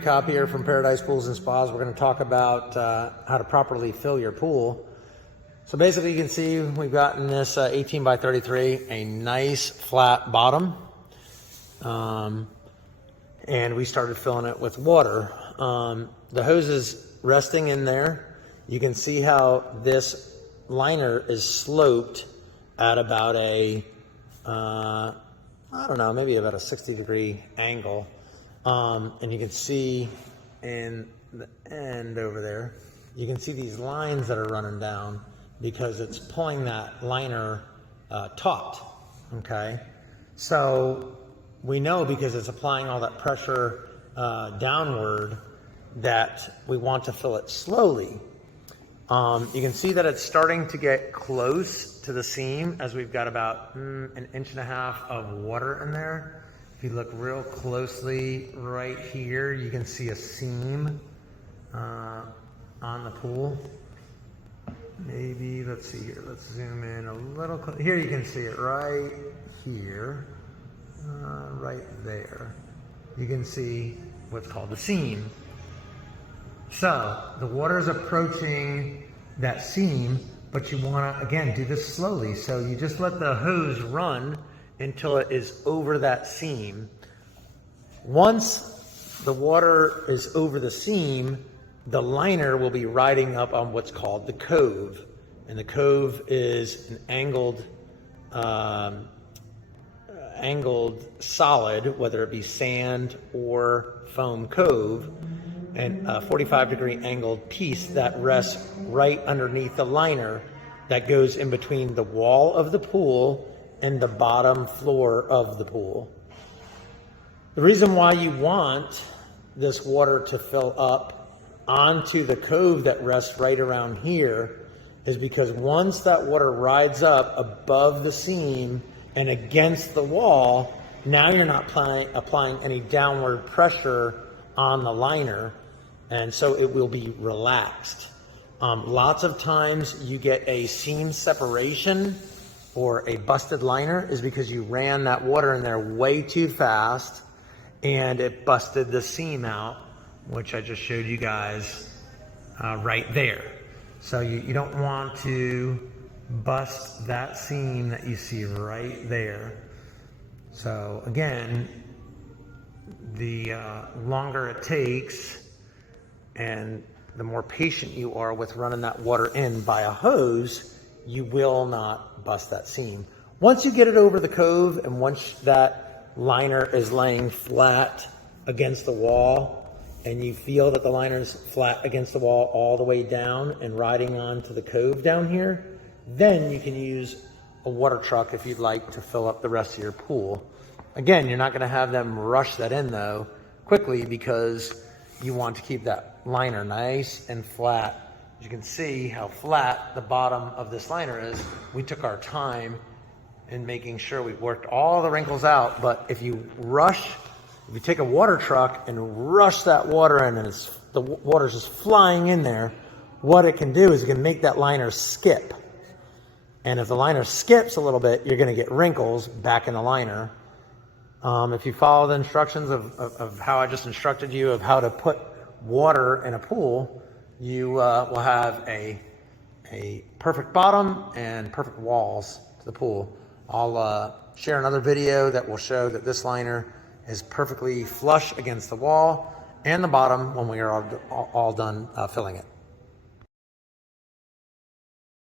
Cop here from Paradise Pools and Spas. We're going to talk about how to properly fill your pool. So basically you can see we've gotten this 18 by 33, a nice flat bottom. And we started filling it with water. The hose is resting in there. You can see how this liner is sloped at about I don't know, maybe about a 60-degree angle. And you can see in the end over there, you can see these lines that are running down because it's pulling that liner taut, okay? So we know because it's applying all that pressure downward that we want to fill it slowly. You can see that it's starting to get close to the seam as we've got about 1.5 inches of water in there. If you look real closely right here, you can see a seam on the pool. Maybe, let's see here, let's zoom in a little closer. Here you can see it right here, right there. You can see what's called the seam. So the water is approaching that seam, but you want to, again, do this slowly. So you just let the hose run until it is over that seam. Once the water is over the seam, the liner will be riding up on what's called the cove. And the cove is an angled solid, whether it be sand or foam cove, and a 45-degree angled piece that rests right underneath the liner that goes in between the wall of the pool and the bottom floor of the pool. The reason why you want this water to fill up onto the cove that rests right around here is because once that water rides up above the seam and against the wall, now you're not applying any downward pressure on the liner, and so it will be relaxed. Lots of times you get a seam separation or a busted liner is because you ran that water in there way too fast and it busted the seam out, which I just showed you guys right there. So you don't want to bust that seam that you see right there. So again, the longer it takes and the more patient you are with running that water in by a hose, you will not bust that seam. Once you get it over the cove and once that liner is laying flat against the wall and you feel that the liner is flat against the wall all the way down and riding onto the cove down here, then you can use a water truck if you'd like to fill up the rest of your pool. Again, you're not going to have them rush that in though quickly because you want to keep that liner nice and flat. You can see how flat the bottom of this liner is. We took our time in making sure we worked all the wrinkles out, but if you take a water truck and rush that water in and the water's just flying in there, what it can do is it can make that liner skip. And if the liner skips a little bit, you're gonna get wrinkles back in the liner. If you follow the instructions of how I just instructed you of how to put water in a pool, you will have a perfect bottom and perfect walls to the pool. I'll share another video that will show that this liner is perfectly flush against the wall and the bottom when we are all done filling it.